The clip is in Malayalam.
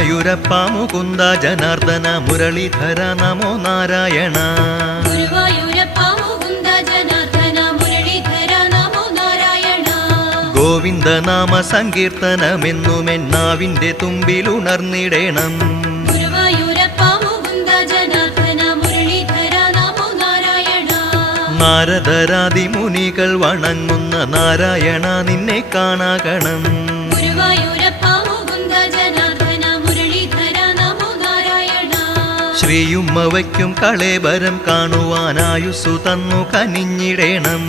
ഗുരുവായൂരപ്പ മുകുന്ദ ജനാർദ്ദന മുരളീധര നമോ നാരായണ. ഗുരുവായൂരപ്പ മുകുന്ദ ജനാർദ്ദന മുരളീധര നമോ നാരായണ. ഗോവിന്ദനാമ സങ്കീർത്തനമെന്നുമെന്നാവിൻ്റെ തുമ്പിലുണർന്നിടേണം. ഗുരുവായൂരപ്പ മുകുന്ദ ജനാർദ്ദന മുരളീധര നമോ നാരായണ. നാരദരാദി മുനികൾ വണങ്ങുന്ന നാരായണ നിന്നെ കാണാകണം. ഗുരുവായൂരപ്പ മുകുന്ദ ജനാർദ്ദന മുരളീധര നമോ നാരായണ. ശ്രീയുമ്മ വയ്ക്കും കളേബരം കാണുവാനായുസ്സു തന്നു കനിഞ്ഞിടേണം.